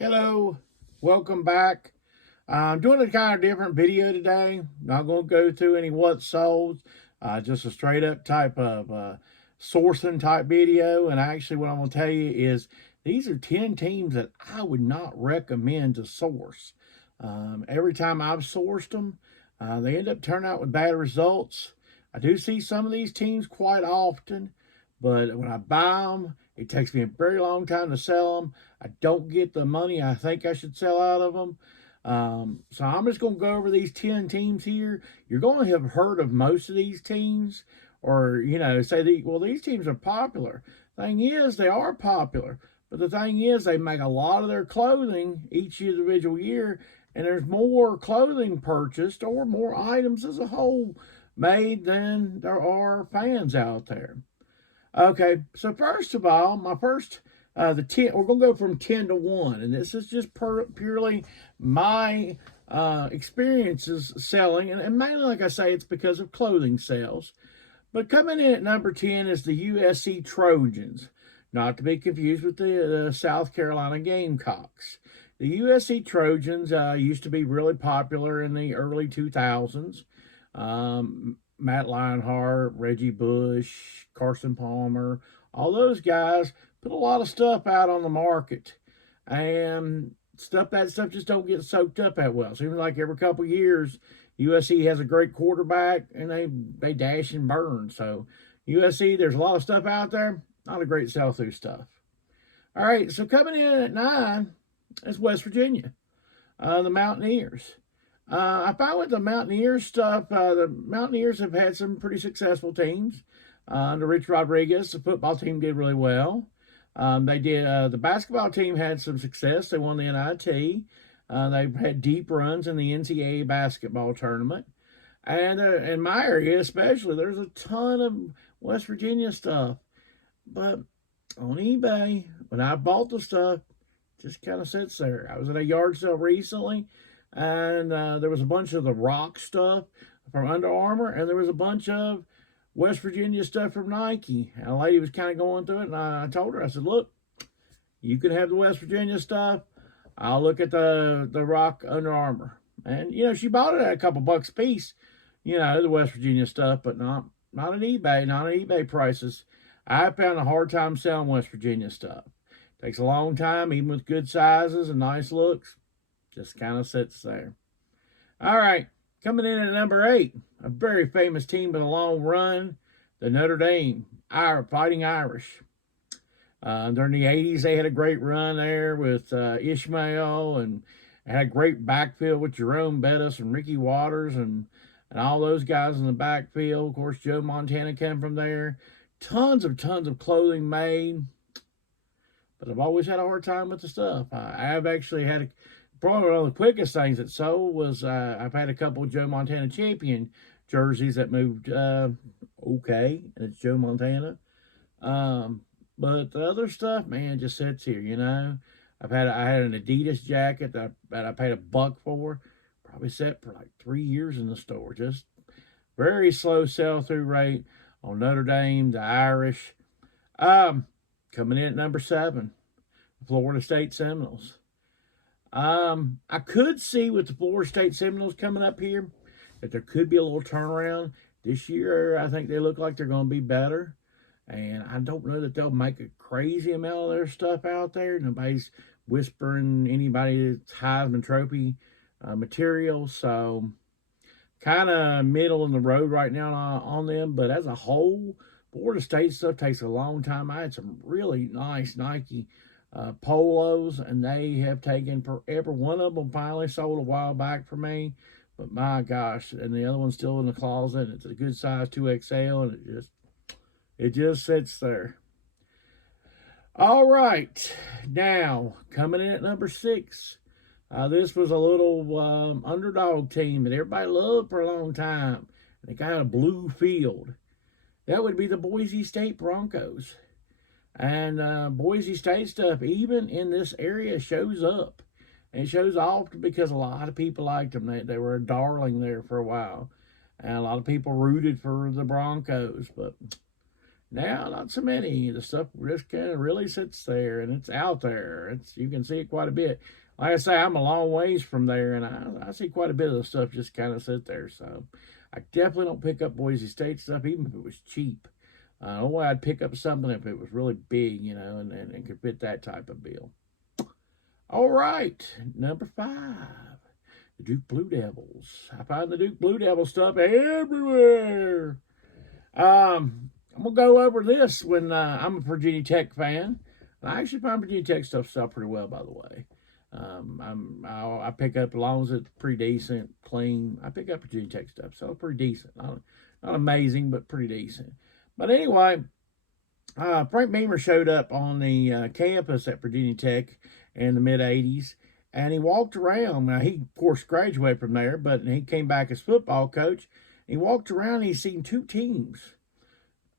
Hello, welcome back. I'm doing a kind of different video today. Not going to go through any what sold, just a straight up type of sourcing type video. And actually, what I'm going to tell you is these are 10 teams that I would not recommend to source. Every time I've sourced them, they end up turning out with bad results. I do see some of these teams quite often, but when I buy them, it takes me a very long time to sell them. I don't get the money I think I should sell out of them. So I'm just going to go over these 10 teams here. You're going to have heard of most of these teams, or, say, these teams are popular. Thing is, they are popular. But the thing is, they make a lot of their clothing each individual year, and there's more clothing purchased or more items as a whole made than there are fans out there. Okay, so first of all, my first the 10, we're gonna go from 10 to 1, and this is just purely my experiences selling, and mainly, like I say, it's because of clothing sales. But coming in at number 10 is the USC Trojans, not to be confused with the South Carolina Gamecocks. The USC Trojans used to be really popular in the early 2000s. Matt Lionheart, Reggie Bush, Carson Palmer, all those guys put a lot of stuff out on the market, and that stuff just don't get soaked up that well. Seems like every couple of years, USC has a great quarterback, and they dash and burn. So USC, there's a lot of stuff out there, not a great sell through stuff. All right, so coming in at 9 is West Virginia, the Mountaineers. I found with the Mountaineers stuff, the Mountaineers have had some pretty successful teams. Under Rich Rodriguez, the football team did really well. The basketball team had some success. They won the NIT. They've had deep runs in the NCAA basketball tournament. And in my area, especially, there's a ton of West Virginia stuff. But on eBay, when I bought the stuff, it just kind of sits there. I was at a yard sale recently, and there was a bunch of the Rock stuff from Under Armour, and there was a bunch of West Virginia stuff from Nike. And a lady was kind of going through it, and I told her, I said, look, you can have the West Virginia stuff. I'll look at the Rock Under Armour. And, she bought it at a couple bucks a piece, the West Virginia stuff, but not on eBay, not on eBay prices. I found a hard time selling West Virginia stuff. Takes a long time, even with good sizes and nice looks. Just kind of sits there. All right, coming in at number 8, a very famous team with a long run, the Notre Dame Fighting Irish. During the 80s, they had a great run there with Ishmael, and had a great backfield with Jerome Bettis and Ricky Waters and all those guys in the backfield. Of course, Joe Montana came from there. Tons of clothing made, but I've always had a hard time with the stuff. I've actually had probably one of the quickest things that sold was I've had a couple of Joe Montana champion jerseys that moved okay, and it's Joe Montana. But the other stuff, man, just sits here. I had an Adidas jacket that I paid $1 for, probably set for like 3 years in the store. Just very slow sell through rate on Notre Dame, the Irish. Coming in at number 7, Florida State Seminoles. I could see with the Florida State Seminoles coming up here that there could be a little turnaround. This year, I think they look like they're going to be better. And I don't know that they'll make a crazy amount of their stuff out there. Nobody's whispering anybody that's Heisman Trophy material. So, kind of middle in the road right now on them. But as a whole, Florida State stuff takes a long time. I had some really nice Nike polos, and they have taken forever. One of them finally sold a while back for me, but my gosh, and the other one's still in the closet. It's a good size 2XL, and it just sits there. All right, now coming in at number 6, this was a little underdog team that everybody loved for a long time. They got a blue field. That would be the Boise State Broncos. And Boise State stuff, even in this area, shows up. And it shows off because a lot of people liked them. They were a darling there for a while. And a lot of people rooted for the Broncos. But Now, not so many. The stuff just kind of really sits there and it's out there. You can see it quite a bit. Like I say, I'm a long ways from there, and I see quite a bit of the stuff just kind of sit there. So I definitely don't pick up Boise State stuff, even if it was cheap. The only way I'd pick up something if it was really big, and could fit that type of bill. All right, number 5, the Duke Blue Devils. I find the Duke Blue Devil stuff everywhere. I'm gonna go over this when I'm a Virginia Tech fan. I actually find Virginia Tech stuff sell pretty well, by the way. I pick up, as long as it's pretty decent, clean. I pick up Virginia Tech stuff, so it's pretty decent. Not amazing, but pretty decent. But anyway, Frank Beamer showed up on the campus at Virginia Tech in the mid '80s, and he walked around. Now he of course graduated from there, but he came back as football coach. He walked around. And he's seen 2 teams,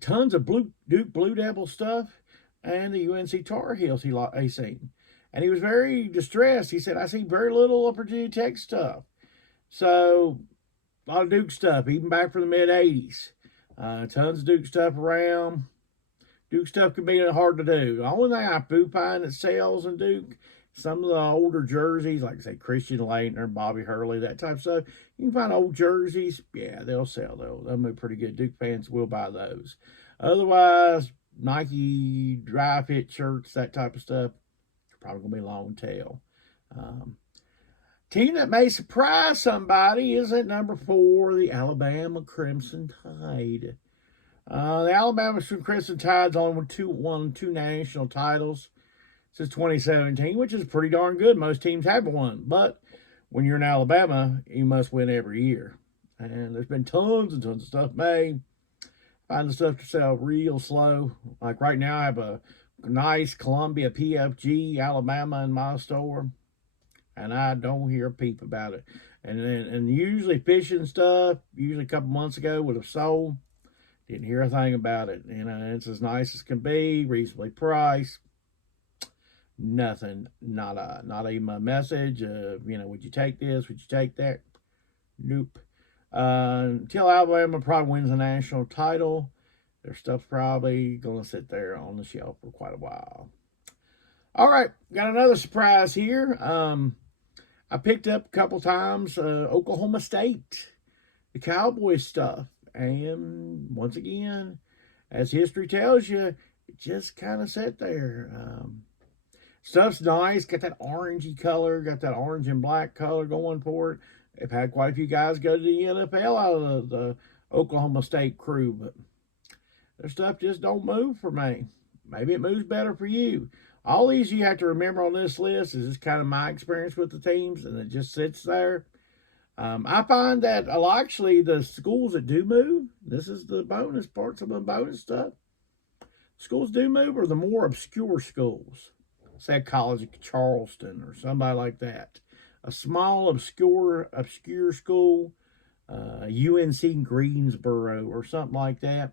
tons of Duke Blue Devil stuff, and the UNC Tar Heels he seen. And he was very distressed. He said, I see very little of Virginia Tech stuff. So, a lot of Duke stuff, even back from the mid 80s. Tons of Duke stuff around. Duke stuff can be hard to do. The only thing I do find that sells in Duke, some of the older jerseys, like say Christian Laettner, Bobby Hurley, that type of stuff. You can find old jerseys. Yeah, they'll sell. They'll move pretty good. Duke fans will buy those. Otherwise, Nike dry fit shirts, that type of stuff, probably going to be long tail. Team that may surprise somebody is at number 4, the Alabama Crimson Tide. The Alabama Crimson Tide's only won two national titles since 2017, which is pretty darn good. Most teams have won, but when you're in Alabama, you must win every year. And there's been tons and tons of stuff made. Find the stuff to sell real slow. Like right now, I have a nice Columbia PFG Alabama in my store, and I don't hear a peep about it. And usually fishing stuff, usually a couple months ago, would have sold. Didn't hear a thing about it. It's as nice as can be, reasonably priced. Nothing, not even a message of, would you take this? Would you take that? Nope. Until Alabama probably wins a national title, their stuff's probably going to sit there on the shelf for quite a while. All right, got another surprise here. I picked up a couple times Oklahoma State, the Cowboys stuff. And once again, as history tells you, it just kind of sat there. Stuff's nice, got that orangey color, got that orange and black color going for it. They've had quite a few guys go to the NFL out of the Oklahoma State crew, but their stuff just don't move for me. Maybe it moves better for you. All these you have to remember on this list is just kind of my experience with the teams, and it just sits there. I find that actually the schools that do move, this is the bonus part, some of the bonus stuff. Schools do move are the more obscure schools. Say College of Charleston or somebody like that. A small, obscure school, UNC Greensboro or something like that,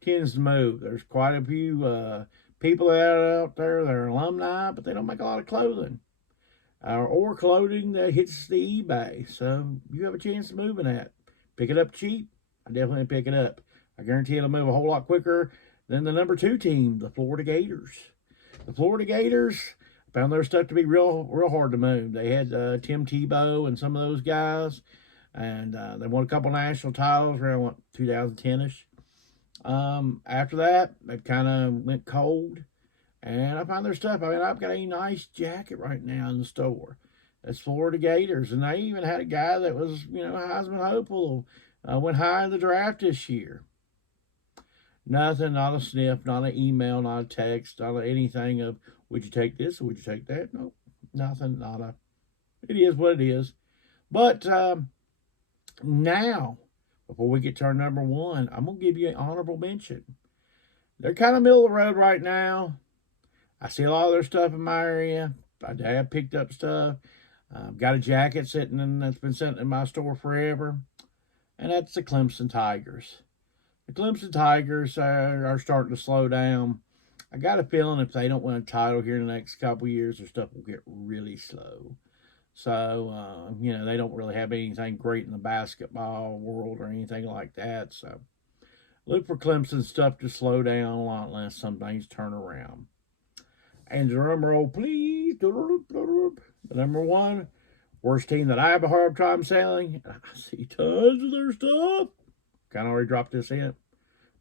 tends to move. There's quite a few people out there that are alumni, but they don't make a lot of clothing. Or clothing that hits the eBay. So you have a chance of moving that. Pick it up cheap. I definitely pick it up. I guarantee it'll move a whole lot quicker than the number 2 team, the Florida Gators. The Florida Gators found their stuff to be real hard to move. They had Tim Tebow and some of those guys, and they won a couple national titles around 2010-ish. After that, they kind of went cold. And I find their stuff. I've got a nice jacket right now in the store. That's Florida Gators. And they even had a guy that was, Heisman hopeful, went high in the draft this year. Nothing, not a sniff, not an email, not a text, not anything of, would you take this or would you take that? Nope, nothing, it is what it is. But now, before we get to our number 1, I'm going to give you an honorable mention. They're kind of middle of the road right now. I see a lot of their stuff in my area. I have picked up stuff. Got a jacket that's been sitting in my store forever. And that's the Clemson Tigers. The Clemson Tigers are starting to slow down. I got a feeling if they don't win a title here in the next couple of years, their stuff will get really slow. So, they don't really have anything great in the basketball world or anything like that. So, Look for Clemson stuff to slow down a lot less. Some things turn around. And drum roll, please. The number one worst team that I have a hard time selling. I see tons of their stuff. Kind of already dropped this in.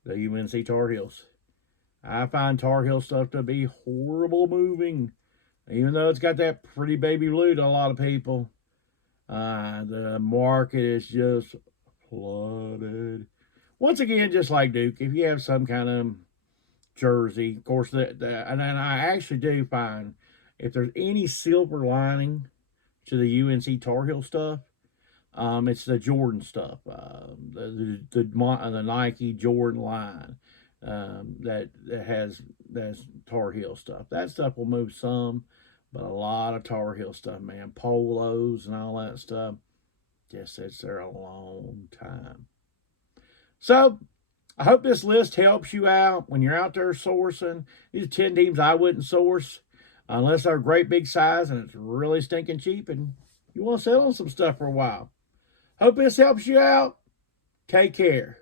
The UNC Tar Heels. I find Tar Heel stuff to be horrible moving. Even though it's got that pretty baby blue to a lot of people. The market is just flooded. Once again, just like Duke, if you have some kind of jersey, of course, and I actually do find if there's any silver lining to the UNC Tar Heel stuff, it's the Jordan stuff, the Nike Jordan line that has Tar Heel stuff. That stuff will move some, but a lot of Tar Heel stuff, man, polos and all that stuff, just sits there a long time. So I hope this list helps you out when you're out there sourcing. These are 10 teams I wouldn't source unless they're great big size and it's really stinking cheap and you want to sell on some stuff for a while. Hope this helps you out. Take care.